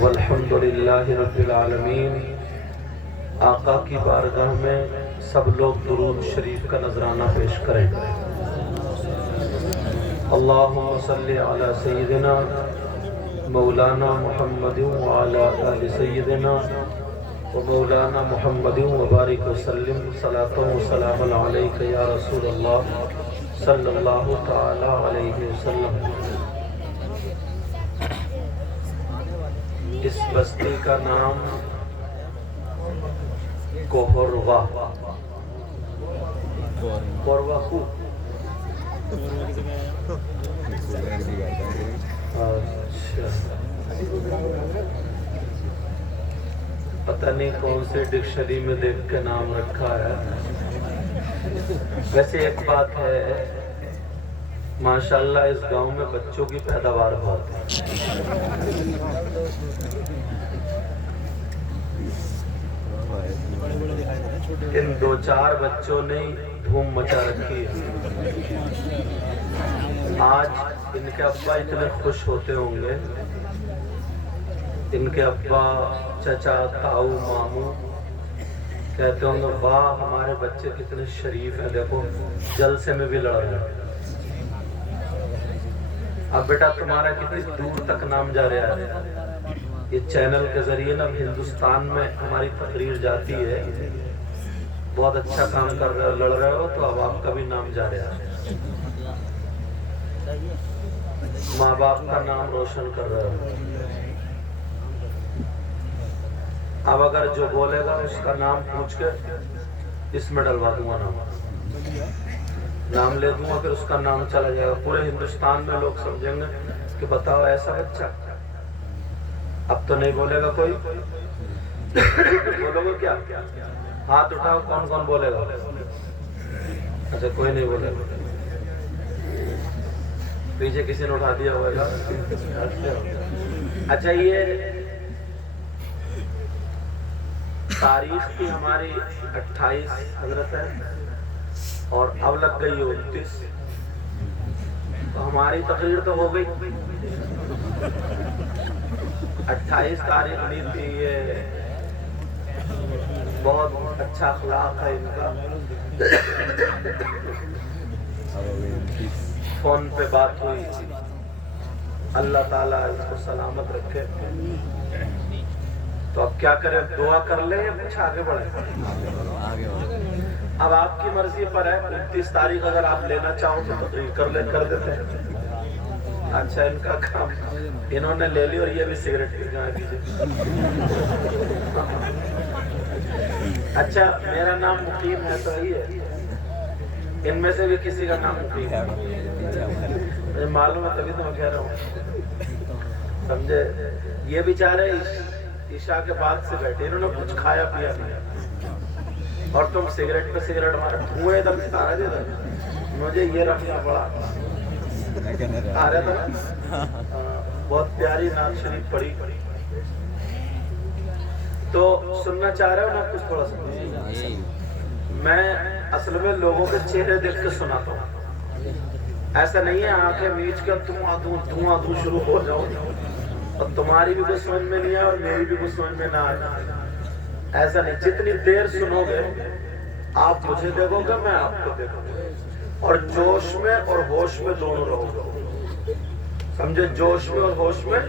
والحمد للہ رب العالمین۔ آقا کی بارگاہ میں سب لوگ درود شریف کا نذرانہ پیش کریں۔ اللہم صلی علی سیدنا مولانا محمد وعلی آل سیدنا ومولانا محمد وبارک وسلم صلاۃ و سلام علیک یا رسول اللہ صلی اللہ تعالی علیہ وسلم۔ اس بستی کا نام کوہروا کو پتہ نہیں کون سے ڈکشنری میں دیکھ کے نام رکھا ہے۔ ویسے ایک بات ہے، ماشاءاللہ اس گاؤں میں بچوں کی پیداوار بہت ہے۔ ان دو چار بچوں نے دھوم مچا رکھی ہے۔ آج ان کے ابا اتنے خوش ہوتے ہوں گے، ان کے ابا، چچا، تاؤ، ماموں کہتے ہوں گے واہ ہمارے بچے کتنے شریف ہیں، دیکھو جلسے میں بھی لڑ رہے ہیں۔ اب بیٹا تمہارا کتنی دور تک نام جا رہا ہے۔ یہ چینل کے ذریعے نا ہندوستان میں ہماری تقریر جاتی ہے، بہت اچھا کام کر رہے ہو، لڑ رہے ہو، تو اب آپ کا بھی نام جا رہا ہے، ماں باپ کا نام روشن کر رہے ہو۔ اب اگر جو بولے گا اس کا نام پوچھ کے اس میں ڈلوا دوں گا، نام لے دوں گا، پھر اس کا نام چلا جائے گا، پورے ہندوستان میں لوگ سمجھیں گے کہ بتاؤ ایسا بچہ۔ اب تو نہیں بولے گا کوئی، بولو گے کیا؟ ہاتھ اٹھاؤ، کون کون بولے گا؟ اچھا کوئی نہیں بولے گا، پیچھے کسی نے اٹھا دیا ہوگا۔ اچھا یہ تاریخ کی ہماری 28 حضرت ہے اور اب لگ گئی 29، تو ہماری تقریر تو ہو گئی۔ 28 تاریخ نہیں تھی، یہ بہت اچھا اخلاق ہے ان کا۔ فون پہ بات ہوئی، اللہ تعالیٰ اس کو سلامت رکھے۔ تو اب کیا کریں، دعا کر لیں یا کچھ آگے بڑھیں؟ اب آپ کی مرضی پر ہے، 29 تاریخ اگر آپ لینا چاہو تو تقریر کر دیتے ہیں۔ اچھا ان کا کام انہوں نے لے لی اور یہ بھی سگریٹ پی جائیں دیجیے۔ اچھا میرا نام مقیم ہے تو یہی ہے، ان میں سے بھی کسی کا نام مقیم ہے؟ مجھے معلوم ہے، تبھی تو میں کہہ رہا ہوں، سمجھے؟ یہ بیچارے عشاء کے بعد سے بیٹھے، انہوں نے کچھ کھایا پیا نہیں، اور تم سگریٹ پہ سگریٹ مارا، دھوئے ادھر سے تارا دے دے۔ مجھے یہ رفیہ پڑا آ رہا تھا نا، بہت پیاری نعت شریف پڑھی، تو سننا چاہ رہے ہو نا کچھ تھوڑا سا؟ میں اصل میں لوگوں کے چہرے دیکھ کے سناتا ہوں، ایسا نہیں ہے آنکھیں میچ کے دھواں دھواں شروع ہو جاؤ اور تمہاری بھی کچھ سمجھ میں نہیں آئے اور میری بھی کچھ سمجھ میں نہ آئے، ایسا نہیں۔ جتنی دیر سنو گے آپ مجھے دیکھو گے، میں آپ کو دیکھوں گا، اور جوش میں اور ہوش میں دونوں رہو گے، سمجھے؟ جوش میں اور ہوش میں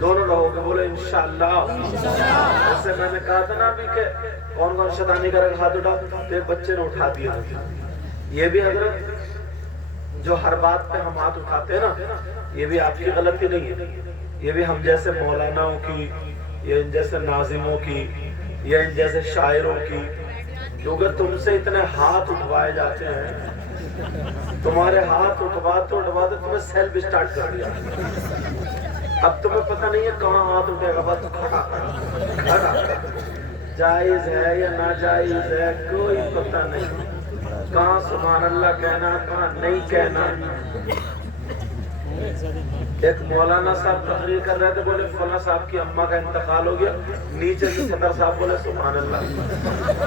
دونوں رہو گے، بولے انشاءاللہ۔ جیسے میں نے کہا تھا نا ابھی کہ کون کون شیطانی کرے گا ہاتھ اٹھا، تو ایک بچے نے اٹھا دیا تھا۔ یہ بھی حضرت جو ہر بات پہ ہم ہاتھ اٹھاتے ہیں نا، یہ بھی آپ کی غلطی نہیں ہے، یہ بھی ہم جیسے مولاناؤں کی یا ان جیسے ناظموں کی یا ان جیسے شاعروں کی، کیونکہ تم سے اتنے ہاتھ اٹھوائے جاتے ہیں، تمہارے ہاتھ اٹھواتے تمہیں سیلف اسٹارٹ کر دیا، اب تمہیں پتہ نہیں ہے کہاں ہاتھ اٹھے گا، بس کھڑا جائز ہے یا ناجائز ہے کوئی پتہ نہیں، کہاں سبحان اللہ کہنا کہاں نہیں کہنا۔ ایک مولانا صاحب تقریر کر رہے تھے، بولے فلاں صاحب کی اماں کا انتقال ہو گیا، نیچے سے صدر صاحب بولے سبحان اللہ،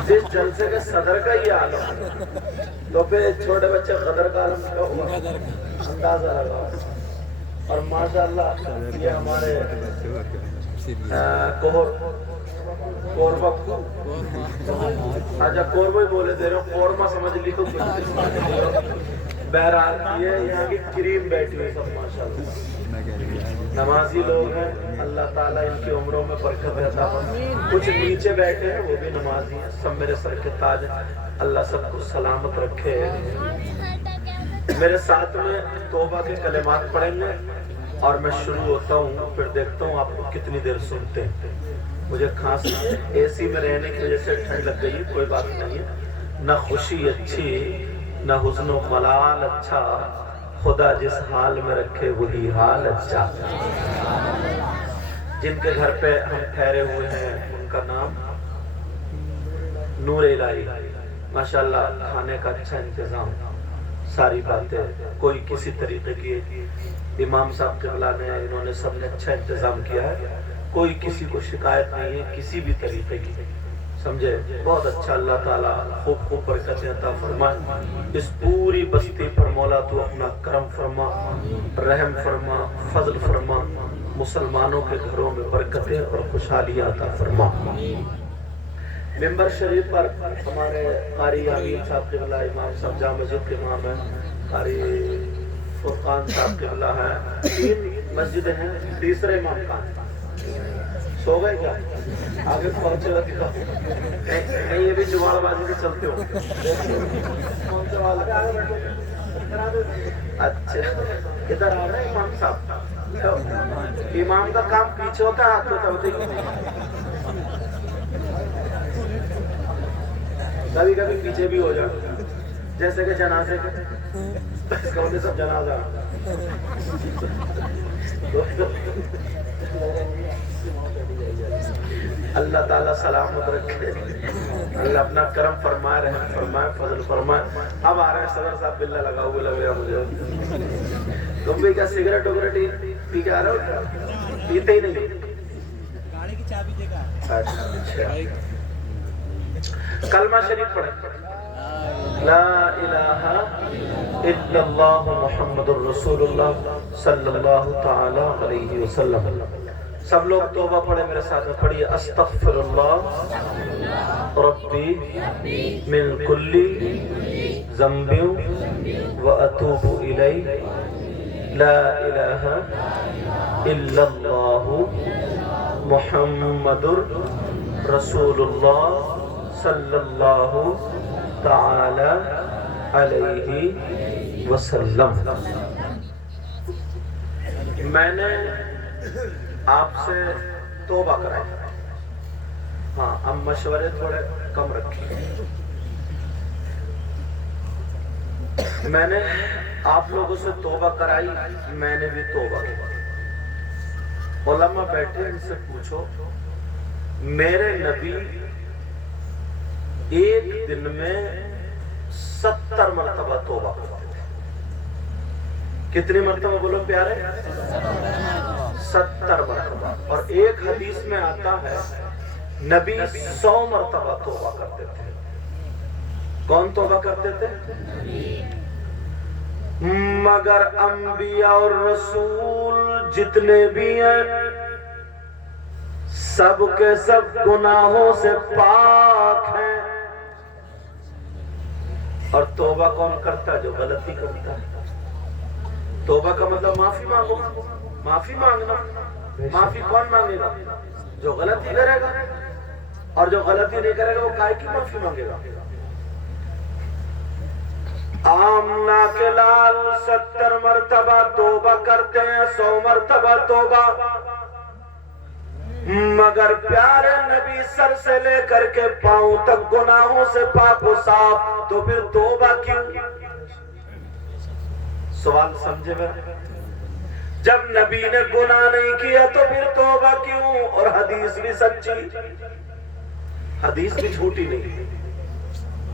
جس جلسے کے صدر کا یہ عالم، تو پھر چھوٹے بچے قدر کا عالم کیا ہوا اندازہ لگا۔ اور ماشاءاللہ یہ ہمارے اچھا قورمہ ہی بولے دے رہے ہو، قورمہ سمجھ لیو. بہرحال یہ یہاں کی کریم بیٹھی ہوئی سب ماشاءاللہ نمازی لوگ ہیں. اللہ تعالیٰ ان کی عمروں میں برکت عطا فرمائے. کچھ نیچے بیٹھے ہیں وہ بھی نمازی ہیں، سب میرے سر کے تاج ہیں. اللہ سب کو سلامت رکھے. میرے ساتھ میں توبہ کے کلمات پڑھیں گے اور میں شروع ہوتا ہوں، پھر دیکھتا ہوں آپ کو کتنی دیر سنتے ہیں. مجھے کھانسی ہے، اے سی میں رہنے کی وجہ سے ٹھنڈ لگ گئی، کوئی بات نہیں ہے. نہ خوشی اچھی نہ حزن و ملال اچھا، خدا جس حال میں رکھے وہی حال اچھا. جن کے گھر پہ ہم ٹھہرے ہوئے ہیں ان کا نام نور الہی. ماشاءاللہ کھانے کا اچھا انتظام، ساری باتیں کوئی کسی طریقے کی. امام صاحب قبلہ نے انہوں نے سب نے اچھا انتظام کیا ہے، کوئی کسی کو شکایت نہیں ہے کسی بھی طریقے کی. سمجھے بہت اچھا. اللہ تعالیٰ خوب خوب برکتیں عطا فرمائے. اس پوری بستی پر مولا تو اپنا کرم فرما، رحم فرما، فضل فرما. مسلمانوں کے گھروں میں برکتیں اور خوشحالیاں عطا فرما. ممبر شریف پر ہمارے قاری امین صاحب قبلہ امام صاحب جامع مسجد کے امام ہیں، قاری فرقان صاحب قبلہ ہیں. 3 مسجدیں ہیں، تیسرے امام کہاں ہیں؟ سو گئے کیا؟ آگے پہنچے گا دکھا نہیں. یہ بھی جوار بازی کے چلتے ہو. اچھا ادھر آ رہے امام صاحب. امام کا کام پیچھے ہوتا ہے، ہاتھ ہوتا کبھی کبھی پیچھے بھی ہو جاتا، جیسے کہ جنازے کے سب جنازہ. اللہ تعالیٰ سلامت رکھے، اللہ اپنا کرم فرمائے، رحم فرمائے، فضل فرمائے. اب آ رہے ہیں صدر صاحب، بلّہ لگا ہوئے لگ رہا مجھے. تم بھی کیا سگریٹ وگریٹ پی کے آ رہے ہو؟ پیتے ہی نہیں. گاڑی کی چابی دے گا. اچھا کلمہ شریف پڑھیں. لا الہ الا اللہ محمد الرسول اللہ صلی اللہ تعالی علیہ وسلم. سب لوگ توبہ پڑھیں میرے ساتھ میں. پڑھیے استغفر اللہ ربی من کل ذنب واتوب الیہ لا الہ الا اللہ محمد رسول اللہ صلی اللہ تعالی علیہ وسلم. میں نے آپ سے توبہ کرائی. ہاں اب مشورے تھوڑے کم رکھیں. میں نے آپ لوگوں سے توبہ کرائی، میں نے بھی توبہ کی. علماء بیٹھے ان سے پوچھو، میرے نبی ایک دن میں 70 مرتبہ توبہ کرتے تھے. کتنی مرتبہ بولو پیارے؟ 70 مرتبہ. اور ایک حدیث میں آتا ہے نبی 100 مرتبہ توبہ کرتے تھے. کون توبہ کرتے تھے؟ مگر انبیاء اور رسول جتنے بھی ہیں سب کے سب گناہوں سے پاک ہیں. اور توبہ کون کرتا ہے؟ جو غلطی کرتا ہے. توبہ کا مطلب معافی مانگو، معافی مانگنا. معافی کون مانگے گا؟ جو غلطی کرے گا. اور جو غلطی نہیں کرے گا وہ کائے کی معافی مانگے گا؟ آمنہ کے لال 70 مرتبہ توبہ کرتے ہیں، 100 مرتبہ توبہ. مگر پیارے نبی سر سے لے کر کے پاؤں تک گناہوں سے پاک و صاف، تو پھر توبہ کیوں؟ سوال سمجھے میرا؟ جب نبی نے گناہ نہیں کیا تو پھر توبہ کیوں؟ اور حدیث بھی سچی، حدیث بھی جھوٹی نہیں،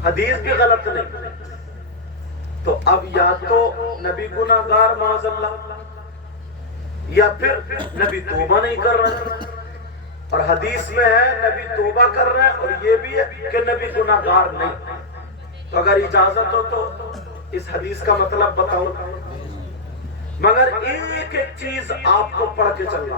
حدیث بھی غلط نہیں. تو اب یا تو نبی گناہگار معاذ اللہ، یا پھر نبی توبہ نہیں کر رہے. اور حدیث میں ہے نبی توبہ کر رہے ہیں، اور یہ بھی ہے کہ نبی گناہگار نہیں. تو اگر اجازت ہو تو اس حدیث کا مطلب بتاؤ. مگر ایک ایک چیز آپ کو پڑھ کے چلنا.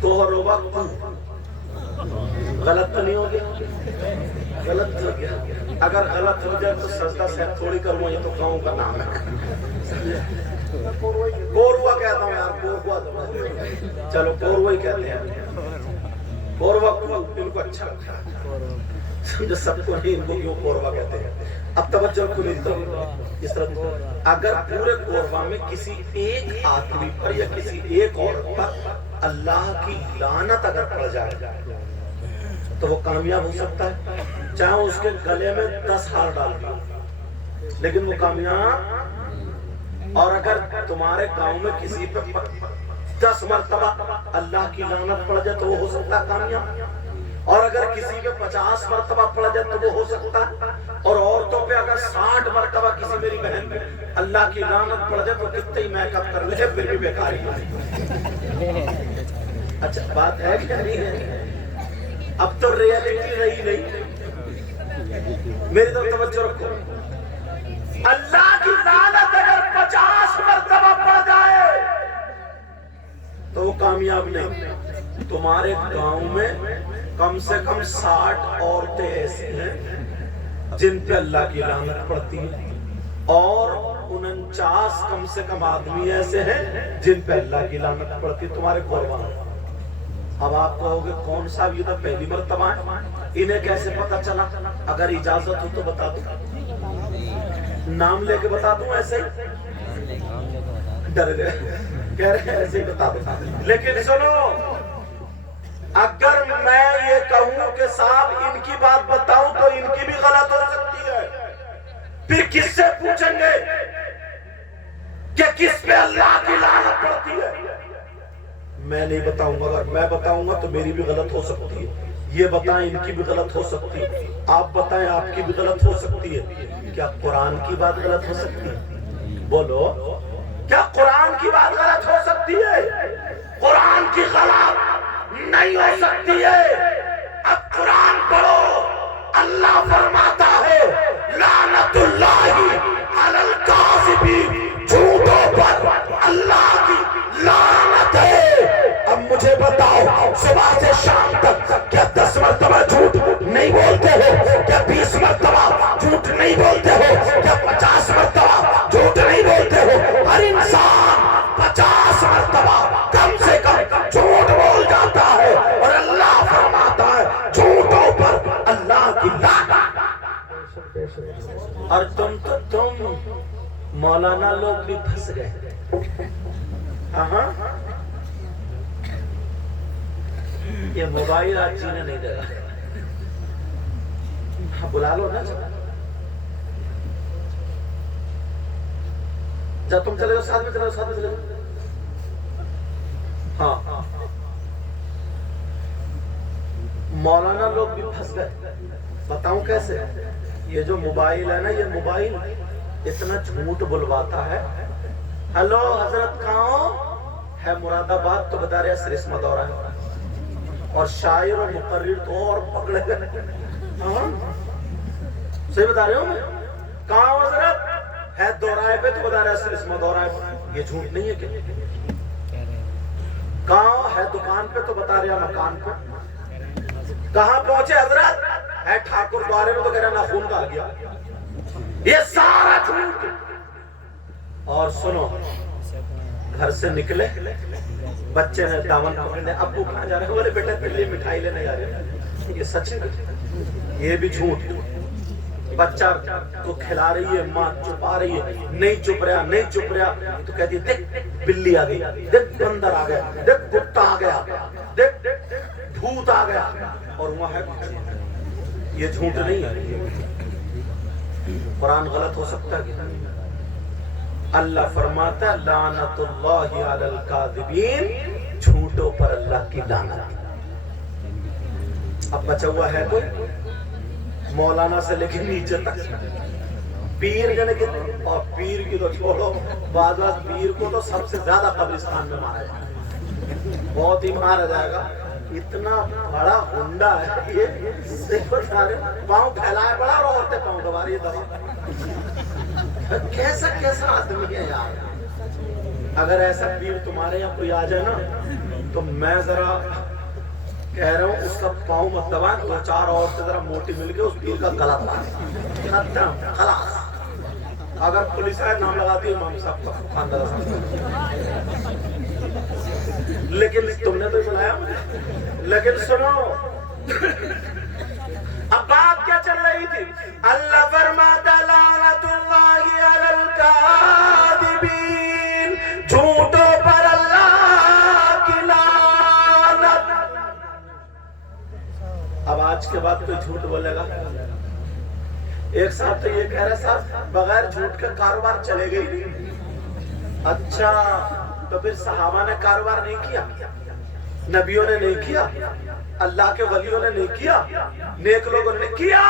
تو روبا غلط تو نہیں ہو گیا؟ غلط ہو گیا. اگر غلط ہو جائے تو سجدہ صاحب تھوڑی کروں، یہ تو گاؤں کا نام ہے. کوروا کہتا ہوں یار، کوروا تو چلو کوروا ہی کہتے ہیں. کوروا ان کو اچھا لگتا ہے، سمجھو سب کو نہیں، ان کو کیوں کوروا کہتے ہیں. اب توجہ کو نہیں تو اس طرح اگر پورے کوروا میں کسی ایک آدمی پر یا کسی ایک عورت پر اللہ کی لعنت اگر پڑ جائے تو وہ کامیاب ہو سکتا ہے، چاہے اس کے گلے میں 10 ہار ڈال دیا لیکن وہ کامیاب. اور اگر تمہارے گاؤں میں کسی پہ 10 مرتبہ اللہ کی لعنت پڑ جائے تو وہ ہو سکتا ہے کامیاب. اور اگر کسی پہ 50 مرتبہ پڑ جائے تو وہ ہو سکتا ہے. اور عورتوں پہ اگر 60 مرتبہ کسی میری بہن پہ اللہ کی لعنت پڑ جائے تو کتنے ہی میک اپ کر لے پھر بھی بیکار ہی. اچھا بات ہے کہ نہیں ہے؟ اب تو ریئلٹی رہی نہیں. میری طرف توجہ رکھو. اللہ کی لعنت اگر 50 مرتبہ پڑ جائے تو وہ کامیاب نہیں. تمہارے گاؤں میں کم سے کم 60 عورتیں ایسی ہیں جن پہ اللہ کی لعنت پڑتی ہے، اور 49 کم سے کم آدمی ایسے ہیں جن پہ اللہ کی لعنت پڑتی ہے تمہارے قربان. اب آپ کہو گے کون سا یہ تو پہلی مرتبہ ہے، انہیں کیسے پتا چلا؟ اگر اجازت ہو تو بتا دوں، نام لے کے بتا دوں؟ ایسے ہی ڈر گئے، کہہ رہے ہیں ایسے ہی بتا دوں. لیکن سنو، اگر میں یہ کہوں کہ صاحب ان کی بات بتاؤں تو ان کی بھی غلط ہو سکتی ہے، پھر کس سے پوچھیں گے کہ کس پہ اللہ کی لعنت پڑتی ہے؟ میں نہیں بتاؤں گا. اگر میں بتاؤں گا تو میری بھی غلط ہو سکتی ہے، یہ بتائیں ان کی بھی غلط ہو سکتی ہے، آپ بتائیں آپ کی بھی غلط ہو سکتی ہے. کیا قرآن کی بات غلط ہو سکتی ہے؟ بولو، کیا قرآن کی بات غلط ہو سکتی ہے؟ قرآن کی غلط نہیں ہو سکتی ہے. اب قرآن پڑھو، اللہ فرماتا ہے لعنت اللہ علی الکاذبین، جھوٹوں پر اللہ کی لعنت ہے. اب مجھے بتاؤ، صبح سے شام تک کیا 10 مرتبہ جھوٹ نہیں بولتے ہو؟ کیا 20 مرتبہ جھوٹ نہیں بولتے ہو؟ کیا 50 مرتبہ جھوٹ نہیں بولتے ہو؟ ہر انسان 50 مرتبہ کم سے کم جھوٹ بول جاتا ہے، اور اللہ فرماتا ہے جھوٹوں پر اللہ کی لعنت. اور تم مولانا لوگ بھی پھنس گئے. ہاں، یہ موبائل آج جینے نہیں دے رہا. بلا لو نا، جب تم چلے جاؤ ساتھ میں چلے جاؤ، ساتھ میں چلے جاؤ. ہاں، مولانا لوگ بھی پھنس گئے. بتاؤں کیسے؟ یہ جو موبائل ہے نا، یہ موبائل اتنا جھوٹ بلواتا ہے. ہلو حضرت کہاں ہے؟ مراد آباد. تو بتا رہے سرس مدورہ ہے، اور شاعر اور مقرر تو اور پکڑے گئے. صحیح بتا رہے ہو میں؟ کہاں حضرت ہے؟ دورائے پہ. تو بتا رہے سرس مدورہ ہے. یہ جھوٹ نہیں ہے کہ کہاں ہے؟ دکان پہ. تو بتا رہے مکان پہ. کہاں پہنچے حضرت؟ ہے ٹھاکر دوارے میں. تو کہہ رہا ناخون کا آ گیا. یہ سارا جھوٹ. اور سنو، گھر سے نکلے، بچے نے دامن پکڑنے، ابو کہاں جا رہے ہیں؟ بولے بیٹا پہلے مٹھائی لینے جا رہے ہیں. یہ سچ ہے، یہ بھی جھوٹ. بچہ کو کھلا رہی ہے، ماں چھپا رہی ہے، نہیں چھپ رہا، نہیں چھپ رہا. تو کہتی ہے دیکھ بلی آ گئی، دیکھ بندر آ گیا، دیکھ کتا آ گیا، دیکھ بھوت آ گیا. اور وہاں ہے کچھ. یہ جھوٹ نہیں ہے. قرآن غلط ہو سکتا ہے کہ اللہ فرماتا ہے لعنت اللہ علی الکاذبین، جھوٹوں پر اللہ کی لعنت. اب بچا ہوا ہے کوئی؟ مولانا سے لے کے نیچے تک پیر جنے کے. اور پیر کی تو چھوڑو، بعض پیر کو تو سب سے زیادہ قبرستان میں مارا جائے، بہت ہی مارا جائے گا. اتنا بڑا ہنڈا ہے یہ. پاؤں پھیلائے بڑا اور عورتیں پاؤں دبا رہی ہے. کیسا آدمی ہے یار. اگر ایسا پیر تمہارے یہاں کوئی آ جائے نا تو میں ذرا کہہ رہا ہوں اس کا پاؤں مت دبائیں، 2-4 عورتیں ذرا موٹی مل کے اس پیر کا گلا دبائیں، خلاص۔ اگر پولیس آئے نام لگاتی ہے امام صاحب کا، خاندان صاحب، لیکن تم نے تو بلایا مجھے۔ لیکن سنو اب بات کیا چل رہی تھی؟ اللہ فرماتا لعنت اللہ علی الکاذبین، جھوٹوں پر اللہ کی لعنت۔ اب آج کے بعد کوئی جھوٹ بولے گا؟ ایک صاحب تو یہ کہہ رہے صاحب بغیر جھوٹ کے کاروبار چلے گئی نہیں۔ اچھا تو پھر صحابہ نے کاروبار نہیں کیا، نبیوں نے نہیں کیا، اللہ کے ولیوں نے نہیں کیا، نیک لوگوں نے کیا،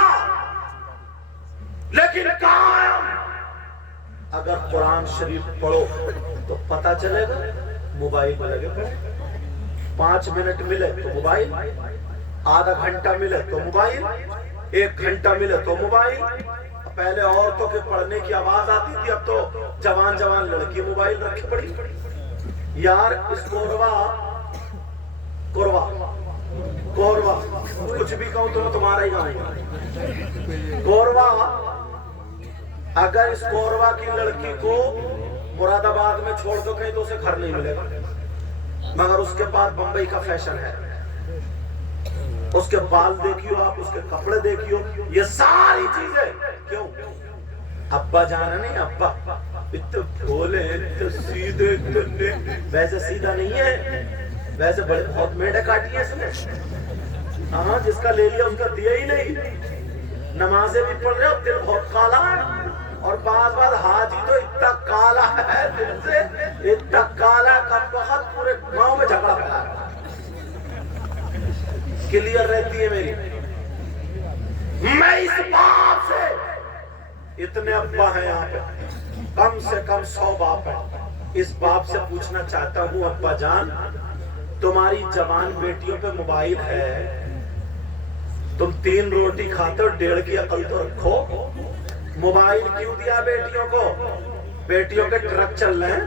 لیکن قائم۔ اگر قرآن شریف پڑھو تو پتہ چلے گا، موبائل میں لگے پڑھے، 5 منٹ ملے تو موبائل، آدھا گھنٹہ ملے تو موبائل، 1 گھنٹہ ملے تو موبائل۔ پہلے عورتوں کے پڑھنے کی آواز آتی تھی، اب تو جوان جوان لڑکی موبائل رکھی پڑی۔ یار اس کوروا کچھ بھی کہوں تو تمہارا ہی گاؤں کوروا۔ اگر اس کوروا کی لڑکی کو مراد آباد میں چھوڑ دو کہیں تو اسے گھر نہیں ملے گا، مگر اس کے بعد بمبئی کا فیشن ہے، اس کے بال دیکھیو آپ، اس کے کپڑے دیکھیو، یہ ساری چیزیں کیوں؟ ابا جانا نہیں، ابا اتنے بھولے، اتنے سیدھے، اتنے ویسے سیدھا نہیں ہے، ویسے بڑے بہت میڈے کاٹی ہیں اس نے۔ ہاں جس کا لے لیا اس کا دیا ہی نہیں۔ نمازیں بھی پڑھ رہے ہو، دل بہت کالا ہے، اور بعض حاجی تو اتنا کالا ہے دل سے، اتنا کالا ہے کہ بہت پورے گاؤں میں جھگڑا پڑا ہے۔ کلیئر رہتی ہے میری۔ میں اس باپ سے، اتنے ابا ہیں یہاں پہ، کم سے کم 100 باپ ہیں، اس باپ سے پوچھنا چاہتا ہوں ابا جان تمہاری جوان بیٹیوں پہ موبائل ہے، تم 3 روٹی کھاتے ہو، 1.5 کی عقل تو رکھو، موبائل کیوں دیا بیٹیوں کو؟ بیٹیوں کے ٹرک چل رہے ہیں،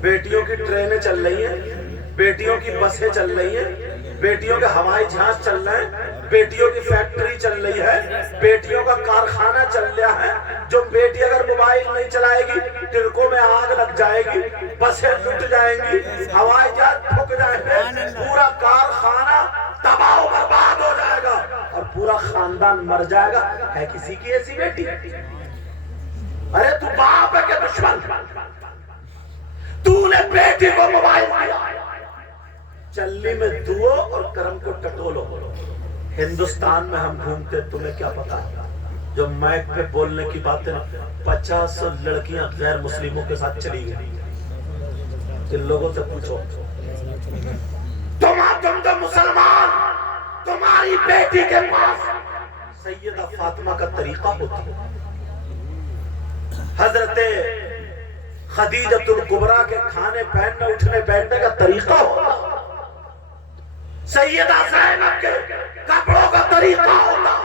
بیٹیوں کی ٹرینیں چل رہی ہیں، بیٹیوں کی بسیں چل رہی ہیں، بیٹیوں کے ہوائی جہاز چل رہے ہیں، بیٹیوں کی فیکٹری چل رہی ہے، بیٹیوں کا کارخانہ چل رہا ہے۔ جو بیٹی اگر موبائل نہیں چلائے گی ٹرکوں میں آگ لگ جائے گی، بسیں ٹوٹ جائیں گی، ہوائی جہاز ٹھک جائیں گے، پورا کارخانہ تباہ و برباد ہو جائے گا اور پورا خاندان مر جائے گا۔ ہے کسی کی ایسی بیٹی؟ ارے تو باپ ہے کہ دشمن؟ تو نے بیٹی کو موبائل دیا، چلی میں دعو اور کرم کو ٹٹولو۔ ہندوستان میں ہم گھومتے، تمہیں کیا پتا ہے جو مائک پہ بولنے کی باتیں 50 لڑکیاں غیر مسلموں کے ساتھ چلی گئی۔ ان لوگوں سے پوچھو، تم تو مسلمان، تمہاری بیٹی کے پاس سیدہ فاطمہ کا طریقہ ہوتا ہے، حضرت خدیجۃ الکبریٰ کے کھانے پہننے اٹھنے بیٹھنے کا طریقہ ہوتا، سیدہ زینب کے کپڑوں کا طریقہ ہوتا۔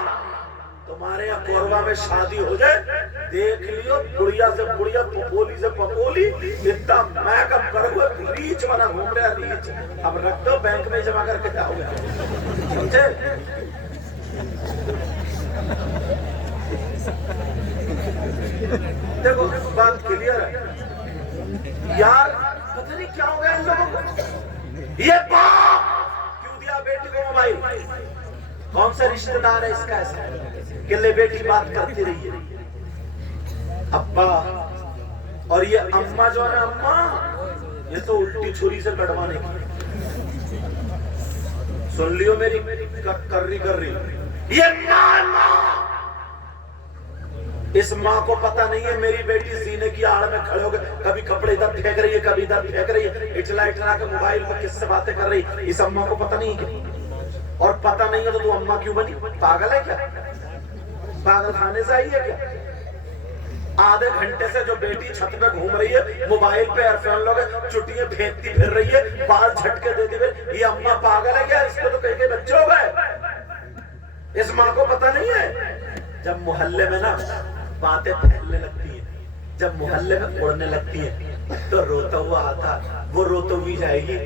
تمہارے یہاں کوروا میں شادی ہو جائے، دیکھ لیو بڑیا سے بڑیا، پپولی سے پپولی، اتنا میک اپ کر ہوئے ریچ بنا گھوم رہا ریچ۔ اب رکھ دو بینک میں جمع کر کے جاؤ گے، سمجھے؟ دیکھو بات کلیئر ہے یار، پتہ نہیں کیا ہو گیا ان لوگوں کو۔ یہ باپ کیوں دیا بیٹی کو موبائل؟ کون سا رشتہ دار ہے اس کا ایسا کہ لے بیٹی بات کرتی رہی ہے؟ ابا اور یہ اماں جو ہے اماں، یہ تو الٹی چھری سے کٹوانے کی۔ سن لیو میری کر رہی یہ ماں، اس ماں کو پتہ نہیں ہے میری بیٹی سینے کی آڑ میں کھڑے ہو گئے، کبھی کپڑے ادھر پھینک رہی ہے، کبھی ادھر پھینک رہی ہے، اٹھلا کے موبائل پر کس سے باتیں کر رہی۔ اس اماں کو پتہ نہیں ہے، اور پتہ نہیں ہے تو اماں کیوں بنی؟ پاگل ہے کیا؟ پاگل خانے سے آئی ہے کیا؟ آدھے گھنٹے سے جو بیٹی چھت پہ گھوم رہی ہے، موبائل پہ ایئر فون لوگ چٹیاں پھینکتی پھر رہی ہے، بال جھٹکے دیتی پھر، یہ اماں پاگل ہے کیا؟ اس کو تو کہیں بچے ہو گئے، اس ماں کو پتہ نہیں ہے۔ جب محلے میں نا باتیں پھیلنے لگتی ہیں، جب محلے میں اڑنے لگتی ہیں تو روتا ہوا آتا، وہ روتا ہوئی جائے گی،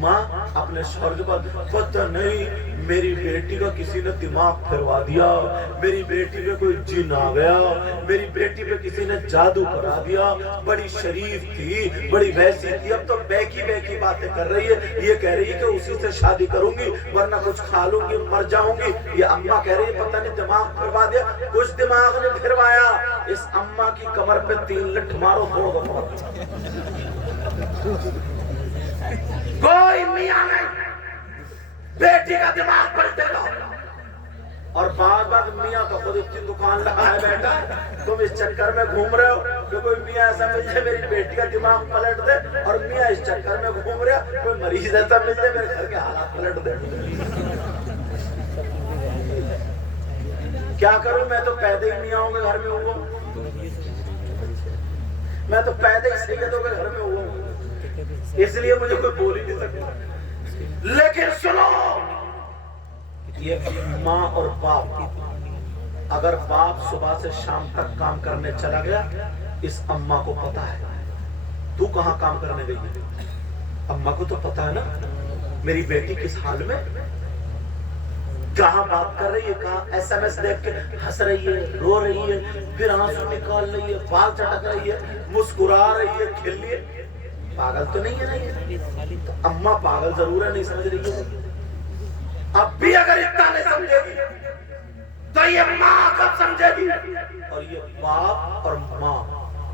ماں اپنے شوہر کے پاس پتہ نہیں میری بیٹی کا کسی نے دماغ پھروا دیا، میری بیٹی پہ کوئی جن آ گیا، میری بیٹی پہ کسی نے جادو کرا دیا، بڑی شریف تھی، بڑی ویسی تھی، اب تو بیکی باتیں کر رہی ہے، یہ کہہ رہی ہے کہ اسی سے شادی کروں گی ورنہ کچھ کھا لوں گی مر جاؤں گی۔ یہ اماں کہہ رہی ہے پتہ نہیں دماغ پھروا دیا، کچھ دماغ نے پھروایا۔ اس اماں کی کمر پہ 3 لٹھ مارو توڑ دو۔ کوئی میاں نہیں بیٹی کا دماغ پلٹے گا، اور بعد میاں تو خود اتنی دکان لگائے بیٹھا ہے، تم اس چکر میں گھوم رہے ہو کہ کوئی میاں ایسا مل جائے میری بیٹی کا دماغ پلٹ دے، اور میاں اس چکر میں گھوم رہا کوئی مریض ایسا مل جائے میرے گھر کے حالات پلٹ دے۔ کیا کروں، میں تو پیدا ہی میاں کے گھر میں ہوں گا، میں تو پیدا ہی سیدوں کے گھر میں ہوا ہوں، اس لیے مجھے کوئی بول ہی نہیں سکتا۔ لیکن سنو، یہ ماں اور باپ، اگر باپ صبح سے شام تک کام کرنے چلا گیا، اس اماں کو پتا ہے تو کہاں کام کرنے گئی ہے، اماں کو تو پتا ہے نا میری بیٹی کس حال میں، کہاں بات کر رہی ہے، کہاں ایس ایم ایس دیکھ کے ہنس رہی ہے، رو رہی ہے، پھر آنسو نکال رہی ہے، بال چٹک رہی ہے، مسکرا رہی ہے، کھل رہی ہے۔ پاگل تو نہیں ہے نا یہ، تو اماں پاگل ضرور ہے، نہیں سمجھ رہی ہے۔ اب بھی اگر اتنا نہیں سمجھے گی تو یہ ماں کب سمجھے گی؟ اور یہ باپ اور ماں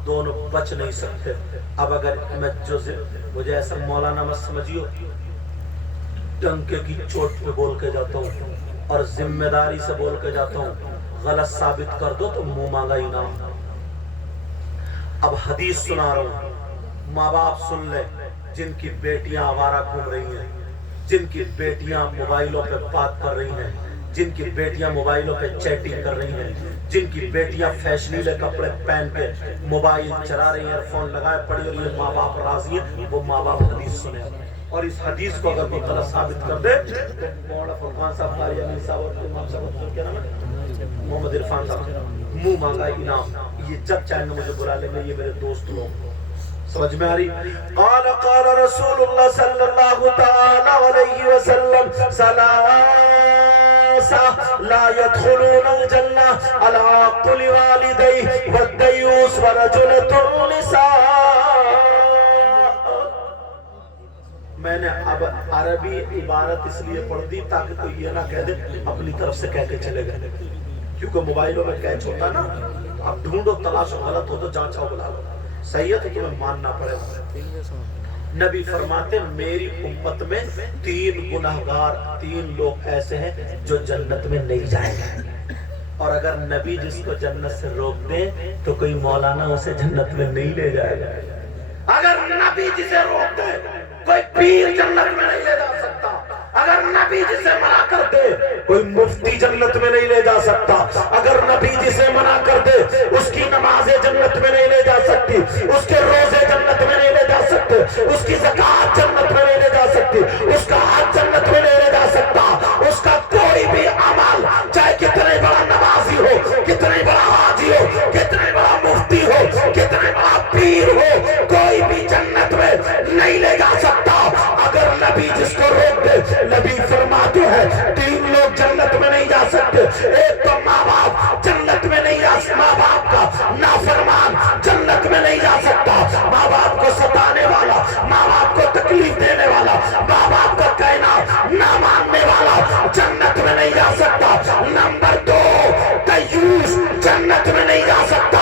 دونوں بچ نہیں سکتے۔ اب اگر میں مجھے ایسا مولانا مت سمجھیو، ڈنکے کی چوٹ پہ بول کے جاتا ہوں اور ذمہ داری سے بول کے جاتا ہوں، غلط ثابت کر دو تو منہ مانگا انعام۔ اب حدیث سنا رہا ہوں، ماں باپ سن لے، جن کی بیٹیاں آوارہ گھوم رہی ہیں، جن کی بیٹیاں موبائلوں پہ بات کر رہی ہیں، جن کی بیٹیاں موبائلوں پہ چیٹنگ کر رہی ہیں، جن کی بیٹیاں فیشنیلے کپڑے پہن کے موبائل چلا رہی ہیں، فون لگائے پڑی، اور یہ ماں باپ راضی ہیں، وہ ماں باپ حدیث سنے۔ اور اس حدیث کو اگر کوئی غلط ثابت کر دے تو مولانا فرقان صاحب، قاری امین صاحب اور امام صاحب کیا نام ہے، محمد عرفان صاحب، منہ مانگا انعام۔ یہ جب چاہیں مجھے بلا لیں گے، یہ میرے دوست لوگ، سمجھ میں آ رہی؟ قال رسول اللہ صلی اللہ تعالی علیہ وسلم، ثلاثہ لا يدخلون الجنہ العاق لوالدیہ والدیوث ورجلۃ النساء۔ میں نے اب عربی عبارت اس لیے پڑھ دی تاکہ کوئی یہ نہ کہہ دے اپنی طرف سے کہہ کے چلے گئے، کیونکہ موبائلوں میں کیچ ہوتا نا، اب ڈھونڈو تلاشو، غلط ہو تو جانچاؤ بلا لو، صحیح ہے تو تمہیں ماننا پڑے گا۔ نبی فرماتے میری امت میں 3 گناہگار، 3 لوگ ایسے ہیں جو جنت میں نہیں جائیں گے، اور اگر نبی جس کو جنت سے روک دیں تو کوئی مولانا اسے جنت میں نہیں لے جائے گا۔ اگر نبی جسے روک دے کوئی پیر جنت میں نہیں لے جا سکتا، اگر نبی جسے منع کر دے کوئی مفتی جنت میں نہیں لے جا سکتا، اگر نبی جسے منع کر دے اس کی نمازیں جنت میں نہیں لے جا سکتی، اس کے روزے جنت میں نہیں لے جا سکتے، اس کی زکوٰۃ جنت میں نہیں لے جا سکتی، اس کا حج جنت میں نہیں لے جا سکتا، اس کا کوئی بھی عمل چاہے کتنے بڑا نمازی ہو، کتنے بڑا حاجی ہو، کتنے بڑا مفتی ہو، کتنے بڑا پیر ہو، کوئی بھی جنت میں نہیں لے جا سکتا اگر نبی جس کو روک دے۔ نبی فرماتے ہیں 3 لوگ جنت میں نہیں جا سکتے، ایک تو ماں باپ جنت میں نہیں جا سکتا، ماں باپ کا نافرمان جنت میں نہیں جا سکتا، ماں باپ کو ستانے والا، ماں باپ کو تکلیف دینے والا، ماں باپ کا کہنا نہ ماننے والا جنت میں نہیں جا سکتا۔ نمبر 2، دیوس جنت میں نہیں جا سکتا۔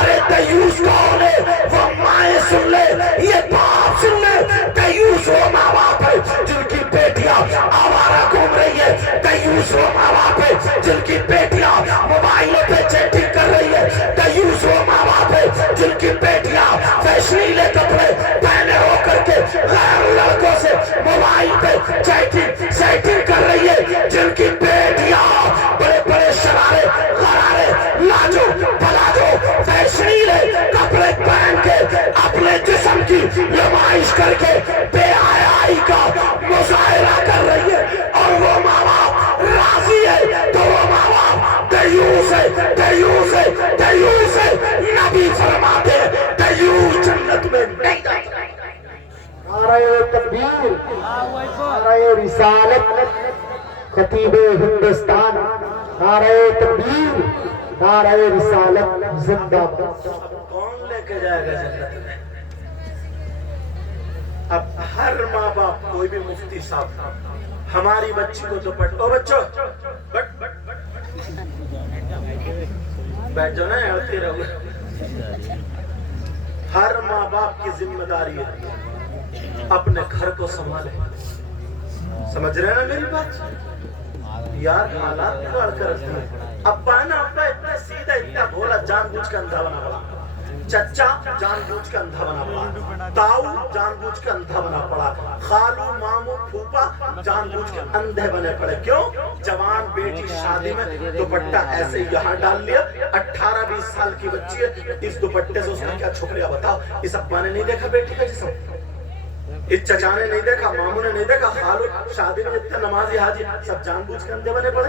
ارے دیوس کون ہے؟ وہ مائیں سن لے، یہ باپ سن لے، دیوس وہ ماں باپ ہے جن کی بیٹیاں آوارہ گھوم رہی ہے، دیوس وہ ماں باپ ہے جن کی بیٹیاں موبائلوں پہ چیٹنگ کر رہی ہے، دیوس وہ ماں باپ ہے جن کی بیٹیاں فیشنیلے کپڑے پہنے ہو کر کے غیر لڑکوں سے موبائل پہ چیٹنگ کر رہی ہے، جن کی بیٹیاں بڑے بڑے شرارے غرارے لاجو پلاجو فیشنیلے کپڑے پہن کے اپنے جسم کی نمائش کر کے بے حیائی کا مظاہرہ کر رہی ہے، اور وہ ماں باپ راضی ہے تو وہ ماں باپ دیوس ہے، دیوس ہے، دیوس ہے۔ نبی فرماتے ہیں دیوس جنت میں نہیں جا سکتا۔ تکبیر نعرہ رسالت خطیب ہندوستان نعرہ تکبیر نعرہ رسالت زندہ باد کون لے کے جائے گا جنت میں اب ہر ماں باپ کوئی بھی مفتی صاحب ہماری بچی کو دوپٹہ بچوں بیٹھ جاؤ نا ہوتی رہو ہر ماں باپ کی ذمہ داری ہے اپنے گھر کو سنبھالے سمجھ رہے ہیں نا میری بات یار حالات بگاڑ کر رکھتے ہیں ابا ہے نا ابا اتنا سیدھا اتنا بھولا جان بوجھ کے اندھا بنا پڑا چچا جان بوجھ کے اندھا بنا پڑا تاؤ جان بوجھ کے اندھا بنا پڑا خالو مامو پھوپا جان بوجھ کے اندھے بنے پڑے کیوں جوان بیٹی شادی میں دوپٹہ ایسے یہاں ڈال لیا 18-20 سال کی بچی ہے اس دوپٹے سے اس کا کیا چھپ لیا بتاؤ اس ابا نے نہیں دیکھا بیٹی کا جسم اس چچا نے نہیں دیکھا مامو نے نہیں دیکھا خالو شادی میں اتنے نمازی حاجی سب جان بوجھ کے اندھے بنے پڑے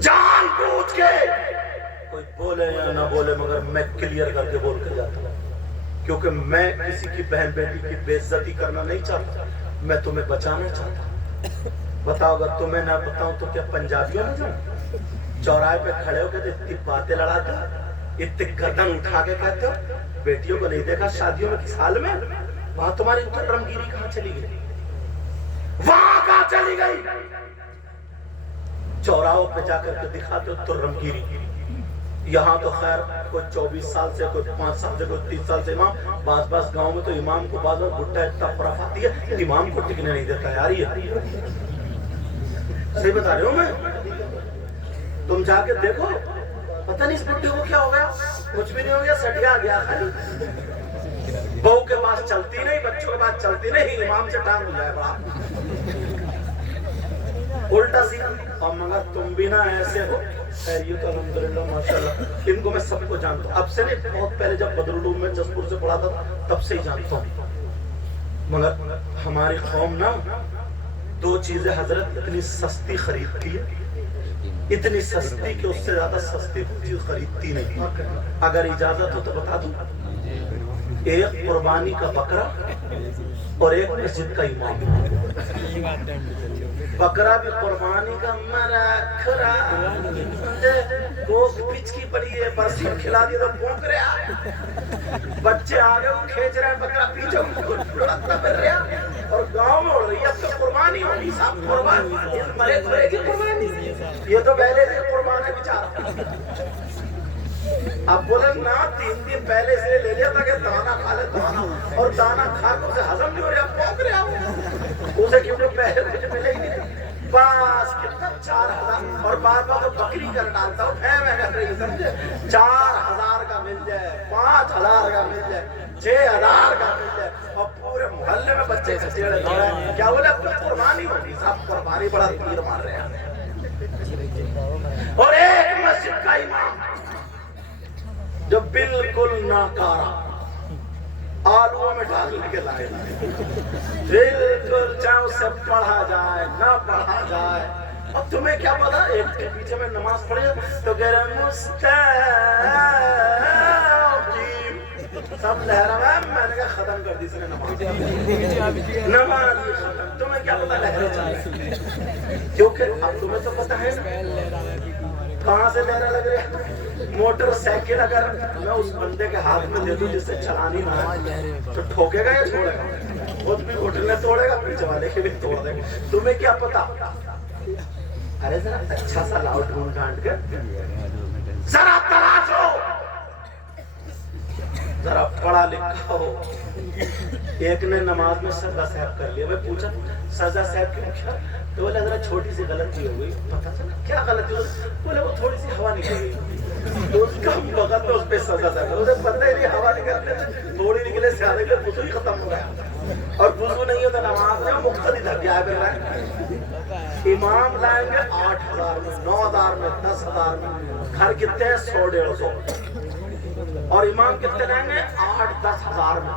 جان بوجھ کے کوئی بولے یا نہ بولے مگر میں کلیئر کر کے بول کے جاتا ہوں کیونکہ میں کسی کی بہن بیٹی کی بے عزتی کرنا نہیں چاہتا میں تمہیں بچانا چاہتا ہوں بتاؤ اگر تمہیں نہ بتاؤں تو کیا پنجابیوں میں جاؤں چوراہے پہ کھڑے ہو کے اتنی باتیں لڑاتے ہو اتنی گردن اٹھا کے کہتے ہو بیٹیوں کو نہیں دیکھا شادیوں میں کس حال میں وہاں تمہاری رمگیری کہاں چلی گئی وہاں کہاں چلی گئی چوراہوں پہ جا کر کے دکھاتے ہو تو رمگیری یہاں تو خیر کوئی 24 سال سے کوئی 5 سال سے کوئی 30 سال سے امام بعض گاؤں میں تو امام کو بعض بھٹا اتنا خرافاتی ہے امام کو ٹکنے نہیں دیتا یار یہ صحیح بتا رہے ہوں میں تم جا کے دیکھو پتہ نہیں اس بھٹے کو کیا ہو گیا کچھ بھی نہیں ہو گیا سٹیا گیا خالی بہو کے پاس چلتی نہیں بچوں کے پاس چلتی نہیں امام سے ٹانگ ہو جائے باپ الٹا سیدھا اور مگر تم بھی نہ ایسے ہو یہ تو الحمدللہ ماشاءاللہ ان کو میں سب کو جانتا ہوں اب سے نہیں بہت پہلے جب بدرالعلوم میں جسپور سے پڑھا تھا تب سے ہی جانتا ہوں مگر ہماری قوم نا 2 چیزیں حضرت اتنی سستی خریدتی ہے اتنی سستی کہ اس سے زیادہ سستی چیز خریدتی نہیں اگر اجازت ہو تو بتا دوں ایک قربانی کا بکرا اور ایک مسجد کا امام بکرا بھی قربانی کا مرا کھرا گوشت پچکی پڑی ہے برسی کھلا دی تو بھونک رہا بچے آگے وہ کھینچ رہے ہیں بکرا پیچھے لڑکتا پھر رہا اور گاؤں میں اڑ رہی ہے اب تو قربانی ہوگی صاحب قربانی مرے کھرے کی قربانی یہ تو پہلے سے قربان ہے بیچارہ اب بولے نا 3 دن پہلے سے لے لیا تھا کہ دانا کھا لے دانا اور دانا کھا کے اسے ہضم نہیں ہو رہا پھونک رہا اسے کیونکہ پہلے کچھ ملے ہی نہیں بس کتنا 4000 اور بار بار تو بکری کر ڈالتا ہوں میں کر رہی سمجھے 4000 کا مل جائے 5000 کا مل جائے 6000 کا مل جائے اور پورے محلے میں بچے سے چیڑے کیا بولے اب تو قربانی ہوگی صاحب قربانی بڑا تیر مار رہے ہیں اور ایک مسجد کا امام جو بالکل ناکارا آلووں میں ڈال کے لائے بالکل چاہے اسے پڑھا جائے نہ پڑھا جائے اب تمہیں کیا پتا ایک کے پیچھے میں نماز پڑھے تو کہہ رہے مستقیم سب لہرا میں نے کہا ختم کر دی اس نے نماز ختم تمہیں کیا پتا لہرے چاہے کیونکہ اب تمہیں تو پتا ہے کہاں سے لہرا لگ رہے موٹر سائیکل اگر میں اس بندے کے ہاتھ میں دے دوں جس سے چلانی نہ ہے تو ٹھوکے گا یا چھوڑے گا خود بھی ہوٹل توڑے گا پیچھے والے کے بھی توڑ دے گا تمہیں کیا پتا ارے ذرا اچھا سا لاؤ ڈھونڈ ڈھانڈ کر ذرا تلاش ہو ذرا پڑھا لکھا ہو ایک نے نماز میں سجدہ صاحب کر لیا میں پوچھا سجدہ صاحب کیوں کیا تو بولے ذرا چھوٹی سی غلطی ہو گئی پتا چلا کیا غلطی ہو بولے وہ تھوڑی سی ہوا نکل گئی تو اس کا وقت میں اس پہ سجدہ صاحب اسے پتہ ہی نہیں ہوا نکلنے تھوڑی نکلے سے آنے کے وضو ہی ختم ہو گیا اور وضو نہیں ہوتا نماز میں مقتدی تھا کیا ہے امام لائیں گے 8000 میں 9000 میں 10000 میں گھر کتنے ہیں 100-150 اور امام کتنے لائیں گے 8-10 ہزار میں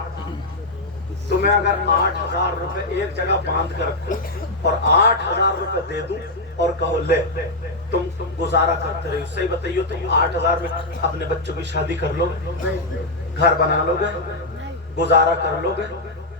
تمہیں اگر 8000 روپے ایک جگہ باندھ کر رکھوں اور 8000 روپے دے دوں اور کہو لے تم گزارا کرتے رہی صحیح بتائیے تم 8000 میں اپنے بچوں کی شادی کر لو گے گھر بنا لو گے گزارا کر لو گے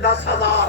10,000,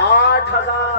8,000।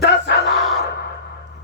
10,000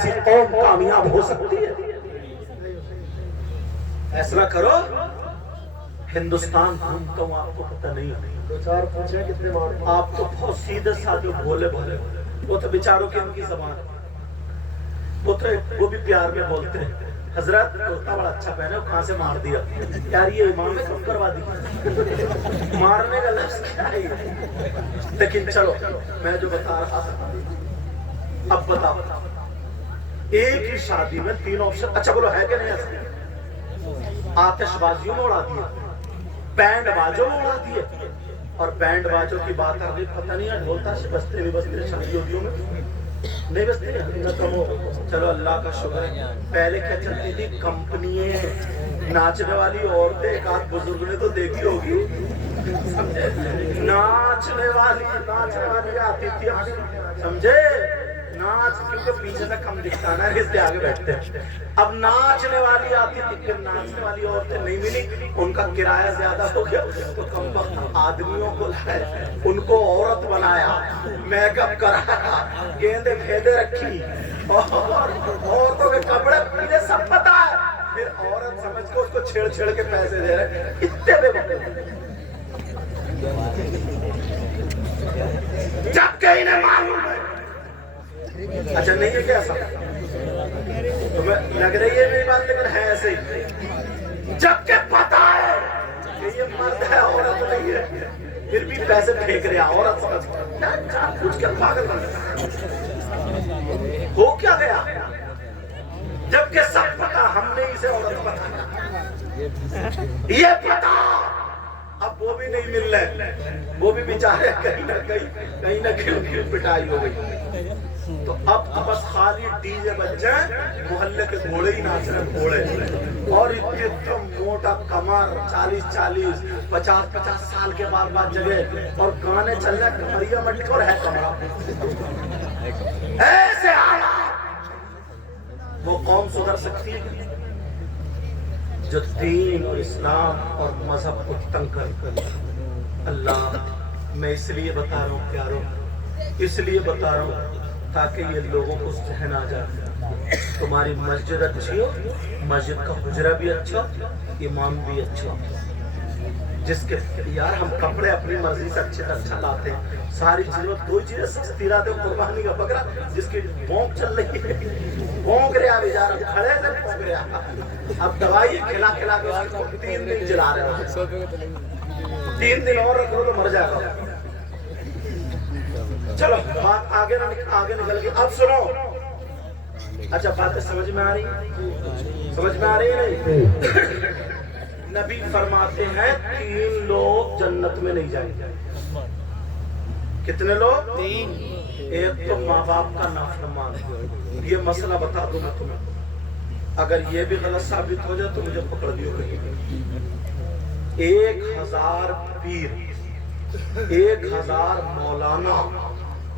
ایسی قوم کامیاب ہو سکتی ہے؟ فیصلہ کرو. ہندوستان گھومتا ہوں آپ کو پتہ نہیں. دو چار پوچھیں کتنے مار آپ تو بہت سیدھے سادھے بھولے بھولے. وہ تو بیچاروں کی ان کی زبان, وہ بھی پیار میں بولتے ہیں. حضرت کرتا بڑا اچھا پہنا, کہاں سے مار دیا یار, یہ امام نے کم کروا دی. مارنے کا لفظ کیا ہے. لیکن چلو میں جو بتا رہا تھا, اب بتاؤ ایک ہی شادی میں 3 آپشن. اچھا بولو ہے کہ نہیں ایسا؟ آتش بازیوں میں اڑا دیے, بینڈ باجوں میں اڑا دیے. اور بینڈ باجوں کی بات آ گئی, پتہ نہیں ہے ڈھولتا سے بجتے نہیں بجتے شادیوں میں نہیں بجتے نہ کم ہو. چلو اللہ کا شکر ہے. پہلے کیا چلتی تھی کمپنیاں, ناچنے والی عورتیں. ایک آدھ بزرگ نے تو دیکھی ہوگی, ناچنے والی آتی تھی سمجھے. ناچ کیونکہ پیچھے سے کم دکھتا نا, اس لیے آگے بیٹھتے ہیں. اب ناچنے والی آتی تھی, پھر ناچنے والی عورتیں نہیں ملی, ان کا کرایہ زیادہ ہو گیا تو کم وقت آدمیوں کو لائے, ان کو عورت بنایا, میک اپ کرایا, گیندے پھیدے رکھی, اور عورتوں کے کپڑے پیلے سب پتا ہے. پھر عورت سمجھ کو اس کو چھیڑ چھیڑ کے پیسے دے رہے. اتنے بے وقت جب کہ انہیں معلوم ہے. اچھا نہیں ہے کیا ایسا؟ تمہیں لگ رہی ہے میری بات, لیکن ہے ایسے ہی. جب کہ پتا ہے کہ یہ مرد ہے عورت نہیں ہے, پھر بھی پیسے پھینک رہے. عورت سمجھ جان بوجھ کے پاگل بن گیا. ہو کیا گیا؟ جب کہ سب پتا, ہم نے اسے عورت بتایا, یہ پتا. اب وہ بھی نہیں مل رہے, وہ بھی بیچارے کہیں نہ کہیں پٹائی ہو گئی. تو اب بس خالی ڈی جے بج جائیں, محلے کے گھوڑے ہی ناچ رہے گھوڑے. اور اتنے موٹا کمر, 40 50 سال کے بعد جگہ, اور گانے چل رہے, کمریا مٹی اور ہے کمرہ. ایسے حالات. وہ قوم سدھر سکتی ہے جو دین اور اسلام اور مذہب کو تنگ کر. اللہ میں اس لیے بتا رہا ہوں پیاروں, اس لیے بتا رہا ہوں تاکہ یہ لوگوں کو ذہن آ جائے. تمہاری مسجد اچھی ہو, مسجد کا حجرہ بھی اچھا, امام بھی اچھا. جس کے یار ہم کپڑے اپنی مرضی سے اچھے سے اچھا لاتے ہیں, ساری چیزوں 2 چیزیں سستی لاتے ہیں. قربانی کا بکرا جس کی بھونک چل رہی ہے, بھونک رہا بیچارہ, کھڑے سے بھونک رہا. اب دوائی کھلا کھلا کے اس کو 3 دن جلا رہے ہو, 3 دن اور رکھو تو مر جائے گا. چلو بات آگے نکل گئی. اب سنو, اچھا باتیں سمجھ میں آ رہی ہیں؟ سمجھ میں آ رہی ہے نہیں؟ نبی فرماتے ہیں 3 لوگ جنت میں نہیں جائیں گے. کتنے لوگ؟ 3. ایک تو ماں باپ کا نافرمان. یہ مسئلہ بتا دوں میں تمہیں, اگر یہ بھی غلط ثابت ہو جائے تو مجھے پکڑ دیو گے. 1000 پیر, 1000 مولانا,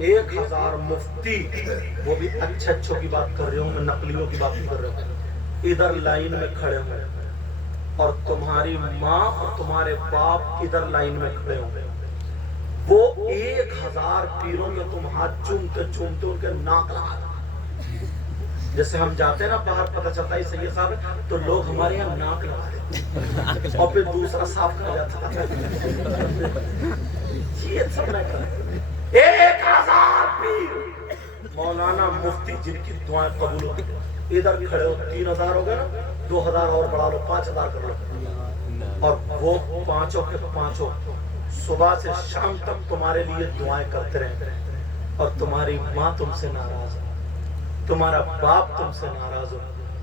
1000 مفتی, وہ بھی اچھوں کی بات کر رہے ہوں, میں نقلیوں کی بات نہیں کر رہا ہوں, ادھر لائن میں کھڑے ہوں, اور تمہاری ماں اور تمہارے باپ ادھر لائن میں کھڑے ہوں. وہ 1000 پیروں میں تم ہاتھ چومتے ان کے ناک لگا. جیسے ہم جاتے ہیں نا باہر, پتہ چلتا ہے سید صاحب ہے, تو لوگ ہمارے یہاں ناک لگا دیتے اور پھر دوسرا صاف کر جاتا ہے. یہ سب میں کر 1000 پیر, مولانا, مفتی, جن کی دعائیں قبول ہوتی ہیں, ادھر کھڑے ہو. 3000 ہو گئے نا, 2000 اور بڑھا لو, 5000 کر لو. اور وہ پانچوں کے پانچوں صبح سے شام تک تمہارے لیے دعائیں کرتے رہتے ہیں. اور تمہاری ماں تم سے ناراض ہے, تمہارا باپ تم سے ناراض ہو,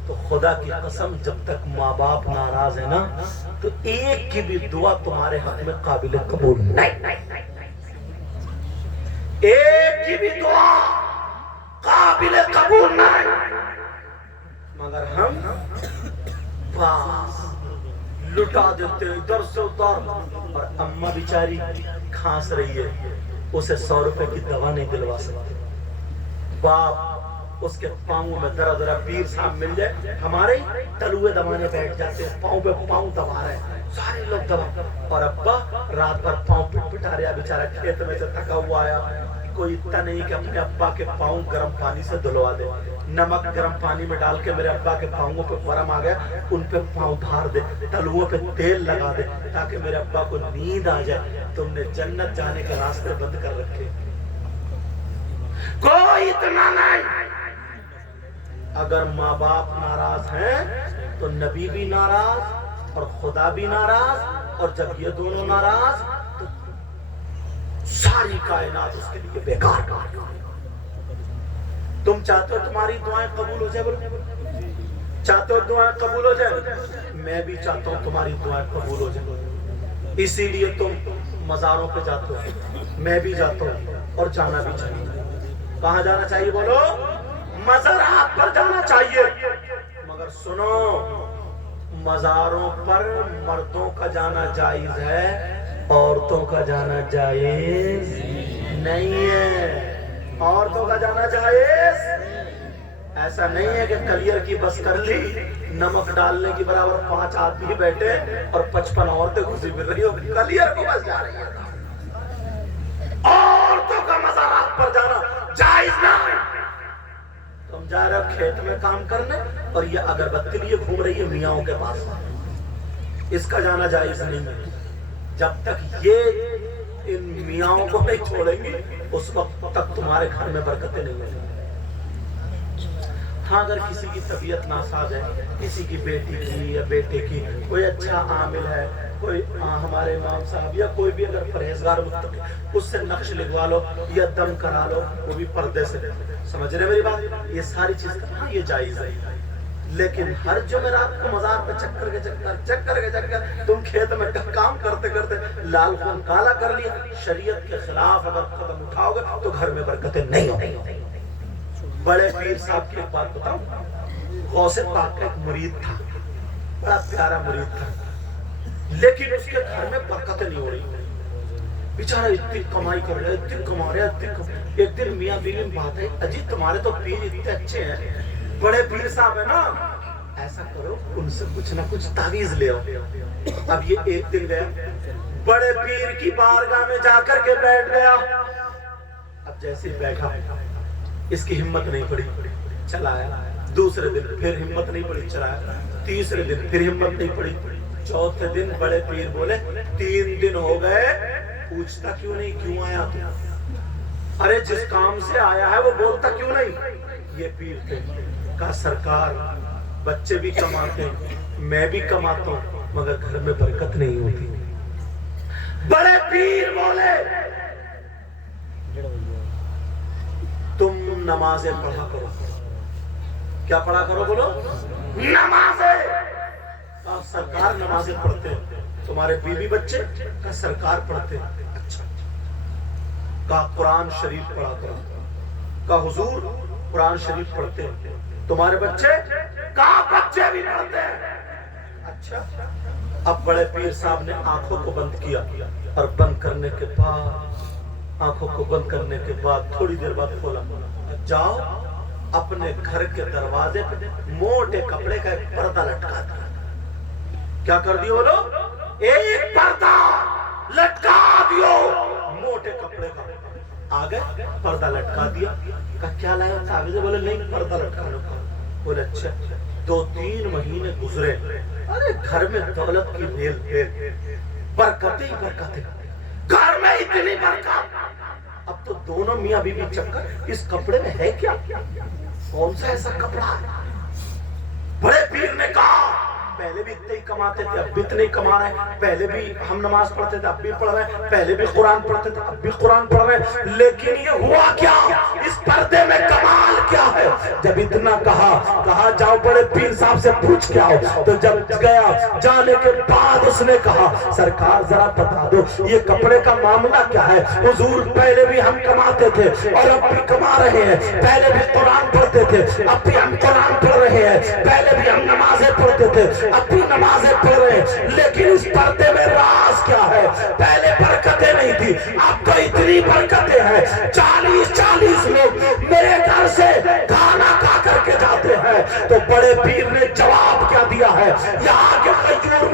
تو خدا کی قسم جب تک ماں باپ ناراض ہے نا, تو ایک کی بھی دعا تمہارے حق میں قابل قبول نہیں. ایک کی بھی دعا قابل قبول نہیں. مگر ہم بس لٹا دیتے ادھر سے ادھر. اور اماں بیچاری کھانس رہی ہے, اسے 100 روپے کی دوا نہیں دلوا سکتے. باپ اس کے پاؤں میں ذرا پیر صاحب مل جائے, ہمارے تلوے دبانے بیٹھ جاتے ہیں, پاؤں پہ پاؤں دبا رہے ہیں سارے لوگ دبا. اور ابا رات بھر پاؤں پٹ پٹا رہا بیچارہ, کھیت میں سے تھکا ہوا آیا, کوئی اتنا نہیں کہ اپنے ابا کے پاؤں گرم پانی سے دھلوا دے، نمک گرم پانی میں ڈال کے میرے ابا کے پاؤں پہ گرم آ گیا ان پہ پاؤں دھار دے، تلووں پہ تیل لگا دے تاکہ میرے ابا کو نیند آ جائے۔ تم نے جنت جانے کے راستے بند کر رکھے، کوئی اتنا نہیں۔ اگر ماں باپ ناراض ہیں تو نبی بھی ناراض اور خدا بھی ناراض، اور جب یہ دونوں ناراض تو ساری کائنات اس کے لیے بیکار۔ تم چاہتے ہو تمہاری دعائیں قبول ہو جائے؟ بولو چاہتے ہو دعائیں قبول ہو جائے؟ میں بھی چاہتا ہوں تمہاری دعائیں قبول ہو جائے، اسی لیے تم مزاروں پہ جاتے ہو، میں بھی جاتا ہوں اور جانا بھی چاہیے۔ کہاں جانا چاہیے؟ بولو مزارات پر جانا چاہیے، مگر سنو مزاروں پر مردوں کا جانا جائز ہے، عورتوں کا جانا جائز نہیں ہے۔ عورتوں کا جانا جائز ایسا نہیں ہے کہ کلیئر کی بس کر لی، نمک ڈالنے کی برابر 5 آدمی بیٹھے اور 55 عورتیں گھسی پھر رہی ہو، کلیئر کو بس جا رہی ہے۔ عورتوں کا مزارات پر جانا جائز نہیں۔ تم جا رہے ہو کھیت میں کام کرنے اور یہ اگربتی لیے گھوم رہی ہے میاں کے پاس، اس کا جانا جائز نہیں ہے۔ جب تک یہ ان میاں کو نہیں چھوڑیں گے اس وقت تک تمہارے گھر میں برکتیں نہیں ملیں گی۔ ہاں اگر کسی کی طبیعت ناساز ہے، کسی کی بیٹی کی یا بیٹے کی کوئی اچھا عامل ہے، کوئی ہمارے امام صاحب یا کوئی بھی اگر پرہیزگار متقی، اس سے نقش لگوا لو یا دم کرا لو، وہ بھی پردے سے۔ سمجھ رہے میری بات؟ یہ ساری چیز کرنا یہ جائز ہے، لیکن ہر جمعرات کو مزار پہ چکر کے چکر تم کھیت میں کام کرتے کرتے لال خون کالا کر لیا، شریعت کے خلاف اگر قدم اٹھاؤ گے تو گھر میں برکتیں نہیں ہوتی۔ بڑے پیر صاحب کی ایک بات بتاؤں، غوث پاک کا ایک مرید تھا، بڑا پیارا مرید تھا، لیکن اس کے گھر میں برکتیں نہیں ہو رہی، بیچارہ اتنی کمائی کر رہا ہے، اتنی کما رہا ہے۔ ایک دن میاں بیوی میں بات ہے، اجی تمہارے تو پیر اتنے اچھے ہیں، بڑے پیر صاحب ہے نا، ایسا کرو ان سے کچھ نہ کچھ تعویذ لے آؤ۔ اب یہ ایک دن گیا، بڑے پیر کی بارگاہ میں جا کر کے بیٹھ گیا۔ اب جیسے بیٹھا اس کی ہمت نہیں پڑی، چلا آیا۔ دوسرے دن پھر ہمت نہیں پڑی، چلا آیا۔ تیسرے دن پھر ہمت نہیں پڑی۔ چوتھے دن بڑے پیر بولے 3 دن ہو گئے، پوچھتا کیوں نہیں کیوں آیا تو؟ ارے جس کام سے آیا ہے وہ بولتا کیوں نہیں؟ یہ پیر تھے، کہا سرکار بچے بھی کماتے ہیں، میں بھی کماتا ہوں، مگر گھر میں برکت نہیں ہوتی۔ بڑے پیر بولے تم نمازیں پڑھا کرو۔ کیا پڑھا کرو؟ بولو نمازیں۔ کہا سرکار نمازیں پڑھتے ہیں، تمہارے بیوی بچے؟ کہا سرکار پڑھتے ہیں۔ اچھا۔ کہا قرآن شریف پڑھا کرو۔ کہا حضور قرآن شریف پڑھتے ہیں، تمہارے بچے؟ کہا بچے بھی پڑھتے ہیں۔ اچھا۔ اب بڑے پیر صاحب نے آنکھوں کو بند کیا اور بند کرنے کے بعد آنکھوں کو بند کرنے کے بعد تھوڑی دیر بعد کھولا، جاؤ اپنے گھر کے دروازے پہ موٹے کپڑے کا ایک پردہ لٹکا دیا۔ کیا کر دیو بولو؟ ایک پردہ لٹکا دیو موٹے کپڑے کا۔ آگے پردہ لٹکا دیا۔ کہا کیا لائے تعویذ؟ بولے نہیں پردہ لٹکانا۔ بولے اچھا۔ 2-3 مہینے گزرے، ارے گھر میں دولت کی ریل پھیل، برکتیں ہی برکتیں، گھر میں اتنی برکت۔ اب تو دونوں میاں بیوی چکر، اس کپڑے میں ہے کیا؟ کون سا ایسا کپڑا ہے؟ بڑے پیر نے کہا پہلے بھی اتنے ہی کماتے تھے، اب بھی اتنے ہی کما رہے ہیں، پہلے بھی ہم نماز پڑھتے تھے اب بھی پڑھ رہے ہیں، پہلے بھی قرآن پڑھتے تھے اب بھی قرآن پڑھ رہے ہیں، لیکن یہ ہوا کیا؟ اس پردے میں کمال کیا ہے؟ جب اتنا کہا جاؤ بڑے پیر صاحب سے پوچھ کے آؤ، تو جب گیا جانے کے بعد اس نے کہا سرکار ذرا بتا دو یہ کپڑے کا معاملہ کیا ہے؟ حضور پہلے بھی ہم کماتے تھے اور اب بھی کما رہے ہیں، پہلے بھی قرآن پڑھتے تھے اب بھی ہم قرآن پڑھ رہے ہیں، پہلے بھی ہم نمازیں پڑھتے تھے اب بھی نمازیں پڑھ رہے ہیں، لیکن اس پردے میں راز کیا ہے؟ پہلے برکتیں نہیں تھی، اب تو اتنی برکتیں ہیں، 40 لوگ میرے گھر سے کھانا کھا کر کے جاتے ہیں۔ تو بڑے پیر نے جواب کیا دیا ہے؟ یہاں کے غیور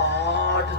8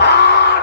8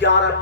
11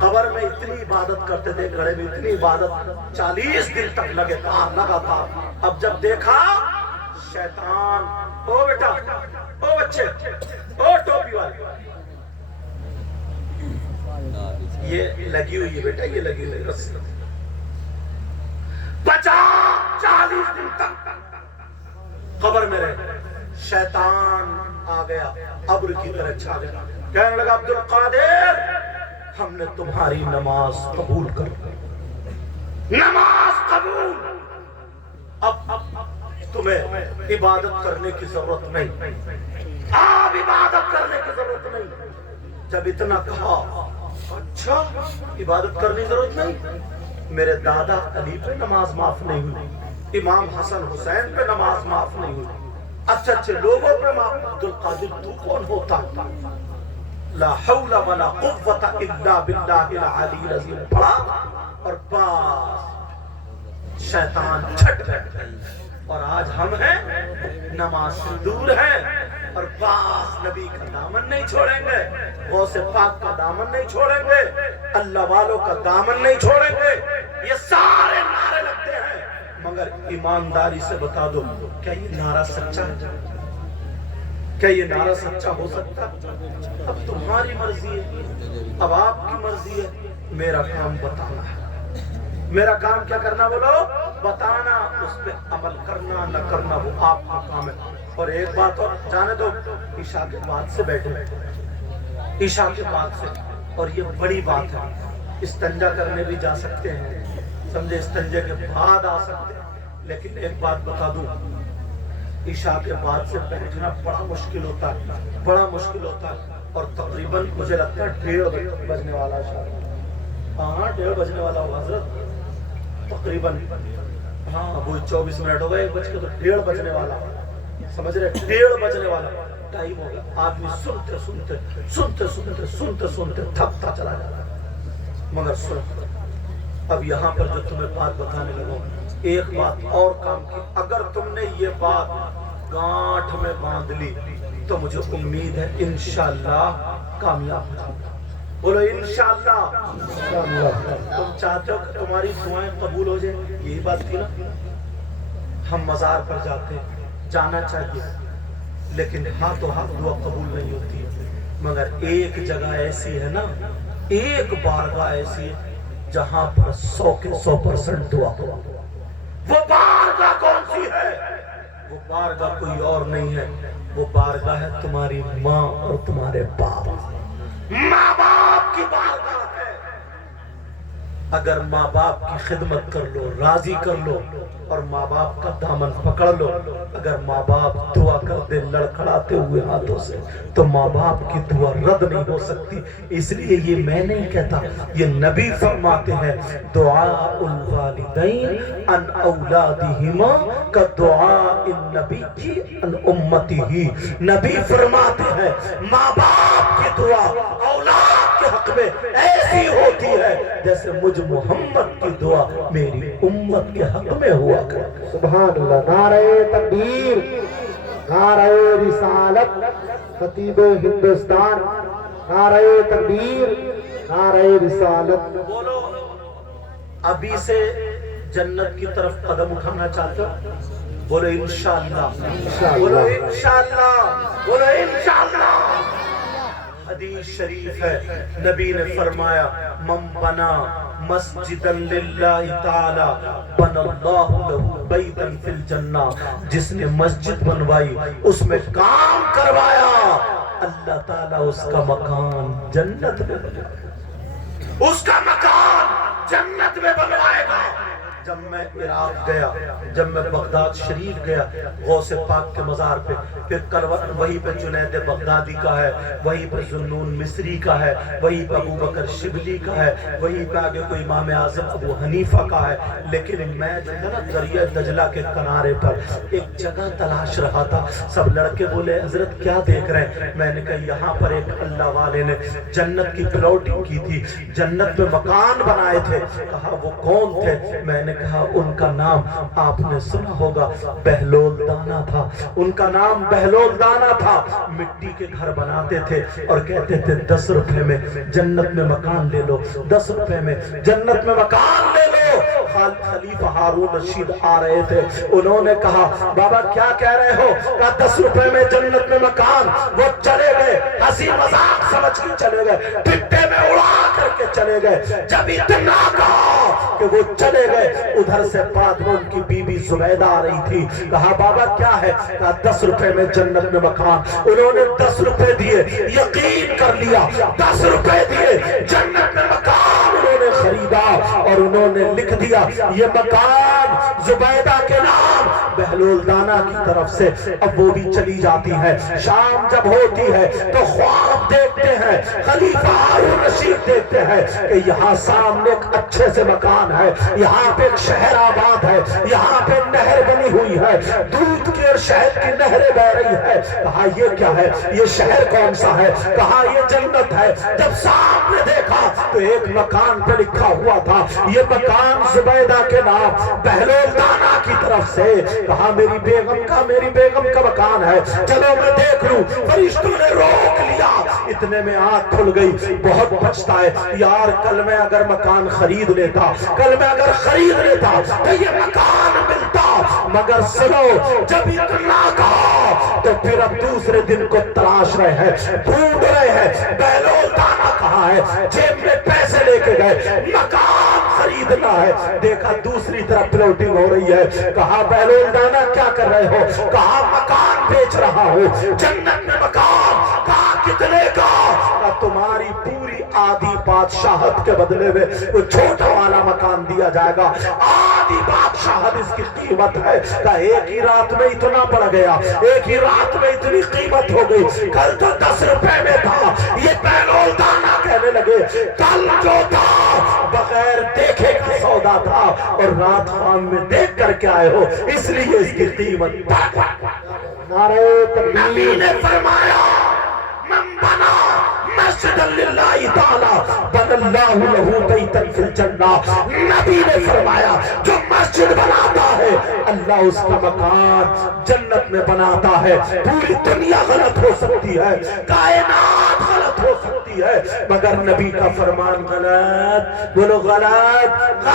قبر میں اتنی عبادت کرتے تھے، گڑھے میں اتنی عبادت 40 دن تک لگا تھا۔ اب جب دیکھا شیطان، او بیٹا، او بچے، او ٹوپی والے، یہ لگی ہوئی ہے بیٹا، یہ لگی ہوئی رسی، 40 دن تک قبر میں رہے۔ شیطان آ گیا، ابر کی طرح چھا گیا، کہنے لگا عبد القادر ہم نے تمہاری نماز قبول کر لی، نماز قبول، اب تمہیں عبادت کرنے کی ضرورت نہیں، اب عبادت کرنے کی ضرورت نہیں۔ جب اتنا کہا، اچھا عبادت کرنے کی ضرورت نہیں، میرے دادا علی پہ نماز معاف نہیں ہوئی، امام حسن حسین پہ نماز معاف نہیں ہوئی، اچھے اچھے لوگوں پہ معاف، عبد القادر تو کون ہوتا؟ لا حول ولا قوت الا باللہ العلی العظیم پڑھا اور بس شیطان چھٹ گئے۔ اور آج ہم ہیں نماز سے دور ہیں اور باس نبی کا دامن نہیں چھوڑیں گے، غوث پاک کا دامن نہیں چھوڑیں گے، اللہ والوں کا دامن نہیں چھوڑیں گے۔ یہ سارے نعرے لگتے ہیں، مگر ایمانداری سے بتا دو کیا یہ نعرہ سچا ہے؟ کیا یہ نعرہ سچا ہو سکتا؟ اب تمہاری مرضی ہے، اب آپ کی مرضی ہے، میرا کام بتانا ہے۔ میرا کام کیا کرنا؟ بولو بتانا، اس پہ عمل کرنا نہ کرنا وہ آپ کا کام ہے۔ اور ایک بات اور جانے دو، عشاء کے بعد سے بیٹھے، عشاء کے بعد سے، اور یہ بڑی بات ہے، استنجا کرنے بھی جا سکتے ہیں، سمجھے، استنجے کے بعد آ سکتے ہیں، لیکن ایک بات بتا دوں، عشاء کے بعد سے بیٹھنا بڑا مشکل ہوتا ہے، بڑا مشکل ہوتا ہے، اور تقریباً مجھے لگتا ہے 1:30 بجنے والا شاید، ہاں 1:30 بجنے والا ہوگا حضرت، تقریباً، ہاں وہی 24 منٹ ہو گئے، 1 بج کے تو 1:30 بجنے والا، سمجھ رہے، 1:30 بجنے والا ٹائم ہوگا۔ آدمی سنتے سنتے سنتے سنتے سنتے سنتے تھکتا چلا جاتا ہے، مگر سن، اب یہاں پر جو تمہیں بات بتانے لگا، ایک بات اور کام کی، اگر تم نے یہ بات گانٹھ میں باندھ لی تو مجھے امید ہے انشاءاللہ کامیاب ہو جاؤ۔ بولو انشاءاللہ۔ تم چاہتے ہو کہ تمہاری دعائیں قبول ہو جائیں، یہی بات تھی نا۔ ہم مزار پر جاتے ہیں، جانا چاہیے، لیکن ہاتھوں ہاتھ دعا قبول نہیں ہوتی، مگر ایک جگہ ایسی ہے نا، ایک بارگاہ ایسی ہے جہاں پر 100 کے 100% دعا قبول۔ وہ بارگاہ کون سی ہے؟ وہ بارگاہ کوئی اور نہیں ہے، وہ بارگاہ ہے تمہاری ماں اور تمہارے باپ، ماں باپ کی بارگاہ ہے۔ اگر ماں باپ کی خدمت کر لو، راضی کر لو، اور ماں باپ کا دامن پکڑ لو، اگر ماں باپ دعا کر دے لڑکھڑاتے ہوئے ہاتھوں سے تو ماں باپ کی دعا رد نہیں ہو سکتی۔ اس لیے یہ میں نہیں کہتا، یہ نبی فرماتے ہیں، دعاء الوالدین ان اولادہما کا دعاء النبی ان امتہ۔ نبی فرماتے ہیں ماں باپ کی دعا اولاد کے حق میں ایسی ہوتی ہے جیسے مجھ محمد کی دعا میری امت کے حق میں ہوا۔ سبحان اللہ، نعرہ تکبیر، نعرہ رسالت، خطیب ہندوستان، نعرہ تکبیر، نعرہ رسالت۔ بولو ابھی سے جنت کی طرف قدم اٹھانا چاہتے ہو؟ بولو انشاءاللہ، بولو انشاءاللہ، بولو انشاءاللہ۔ حدیث شریف ہے، نبی نے فرمایا من بنا مسجدا للہ تعالی بن اللہ لہ بیتا فی الجنہ، جس نے مسجد بنوائی، اس میں کام کروایا، اللہ تعالیٰ اس کا مکان جنت میں بنوائے، اس کا مکان جنت میں بنوائے گا۔ جب میں عراق گیا، جب میں بغداد شریف گیا، غوث پاک کے مزار پہ، پھر وہیں پہ جنید بغدادی کا ہے، وہیں پہ ذوالنون مصری کا ہے، وہیں پہ ابو بکر شبلی کا ہے، وہیں پہ آگے کوئی امام اعظم ابو حنیفہ کا ہے، لیکن میں جو ہے نا دریا دجلہ کے کنارے پر ایک جگہ تلاش رہا تھا۔ سب لڑکے بولے حضرت کیا دیکھ رہے ہیں؟ میں نے کہا یہاں پر ایک اللہ والے نے جنت کی پلاٹنگ کی تھی، جنت میں مکان بنائے تھے۔ کہا وہ کون تھے؟ میں نے کہا ان کا نام آپ نے سنا ہوگا، بہلول دانا تھا، ان کا نام بہلول دانا تھا۔ مٹی کے گھر بناتے تھے اور کہتے تھے 10 روپے میں جنت میں مکان لے لو، 10 روپے میں جنت میں مکان لے لو۔ خلیفہ ہارون رشید آ رہے تھے، انہوں نے کہا بابا کیا کہہ رہے ہو؟ کہا 10 روپے میں جنت میں مکان۔ وہ چلے گئے، ہنسی مذاق سمجھ کے چلے گئے، پھٹے میں اڑا کر کے چلے گئے۔ جب اتنا کہا کہ وہ چلے گئے، ادھر سے بعد میں ان کی بی بی زبیدہ آ رہی تھی، کہا بابا کیا ہے؟ کہا 10 روپے میں جنت میں مکان۔ انہوں نے 10 روپے دیے، یقین کر لیا، 10 روپے دیے، جنت میں مکان انہوں نے خریدا اور انہوں نے لکھ دیا یہ مکان زبیدہ کے نام بہلول دانا کی طرف سے۔ اب وہ بھی چلی جاتی ہے، شام جب ہوتی ہے تو خواب دیکھتے ہیں، خلیفہ ہارون رشید دیکھتے ہیں کہ یہاں سامنے ایک اچھے سے مکان ہے، یہاں پہ ایک شہر آباد ہے، یہاں پہ نہر بنی ہوئی ہے، دودھ کی اور شہد کی نہریں بہ رہی ہے۔ کہا یہ کیا ہے؟ یہ شہر کون سا ہے؟ کہا یہ جنت ہے۔ جب سامنے دیکھا تو ایک مکان پہ لکھا ہوا تھا یہ مکان زبیدہ کے نام بہلول دانا کی طرف سے۔ کہا میری بیگم کا مکان ہے، چلو میں دیکھ لوں۔ فرشتوں نے روک لیا، اتنے میں آنکھ کھل گئی، بہت بچتا ہے یار، کل میں اگر مکان خرید لیتا، کل میں اگر خرید لیتا تو یہ مکان ملتا، مگر سنو جب اتنا کہا تو پھر اب دوسرے دن کو تلاش رہے ہیں، ڈھونڈ رہے ہیں بہلول دانا کہاں ہے۔ جیب میں پیسے لے کے گئے، مکان خریدنا ہے، دیکھا دوسری طرف پلاٹنگ ہو رہی ہے۔ کہا بہلول دانا کیا کر رہے ہو؟ کہا مکان بیچ رہا ہوں، جنت میں مکان۔ کہا کتنے کا؟ کہا تمہاری پوری آدھی بادشاہت کے بدلے میں وہ چھوٹا والا مکان دیا جائے گا، آدھی بادشاہت اس کی قیمت ہے۔ کہا ایک ہی رات میں اتنا بڑھ گیا، ایک ہی رات میں اتنی قیمت ہو گئی، کل تو 10 روپے میں تھا۔ یہ بہلول دانا کہنے لگے کل جو تھا بغیر دیکھے کا سودا تھا، اور رات خواب میں دیکھ کر کے آئے ہو، اس لیے اس کی قیمت بڑھ گئی۔ نعرہ نبی تکبیر، نے فرمایا من بنا مسجد للہ تعالی بن اللہ لہو بیتا فی الجنہ۔ نبی نے فرمایا جو مسجد بناتا ہے اللہ اس کا مکان جنت میں بناتا ہے۔ پوری دنیا غلط ہو سکتی ہے، کائنات غلط ہو سکتی ہے، مگر نبی کا فرمان غلط، بولو غلط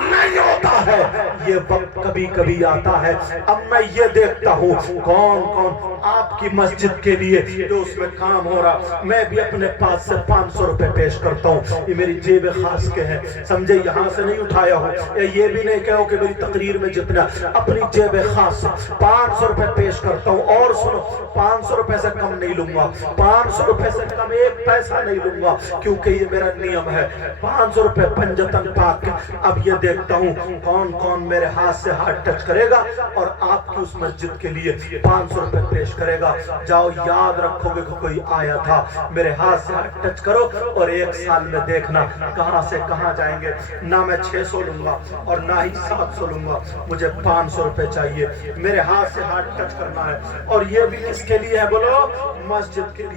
نہیں ہوتا ہے۔ یہ وقت کبھی کبھی آتا ہے، اب میں یہ دیکھتا ہوں کون کون آپ کی مسجد کے لیے جو اس میں کام ہو رہا، میں بھی اپنے پاس سے 500 روپے پیش کرتا ہوں۔ یہ میری جیب خاص کے ہیں، سمجھے، یہاں سے نہیں اٹھایا ہوں، یہ بھی نہیں کہو کہ میری تقریر میں جتنا، اپنی جیب خاص سے 500 روپے پیش کرتا ہوں۔ اور سنو 500 روپے سے کم نہیں لوں گا، 500 روپے سے کم ایک پیسہ نہیں لوں گا، کیونکہ یہ میرا نیم ہے۔ 500 روپے پنجتن پاک کے۔ اب یہ دیکھتا ہوں کون کون میرے ہاتھ سے ہاتھ ٹچ کرے گا اور آپ کی اس مسجد کے لیے 500 روپے پیش کرے گا۔ جاؤ یاد رکھو گے کہ کوئی آیا تھا، میرے ہاتھ سے ہاتھ ٹچ کرو اور 1 سال میں دیکھنا کہاں سے کہاں جائیں گے۔ نہ میں 600 لوں گا اور نہ ہی 700 لوں گا، مجھے 500 روپے چاہیے، میرے ہاتھ سے ہاتھ ٹچ کرنا ہے۔ اور یہ بھی کس کے لیے ہے بولو؟ مسجد کے لیے۔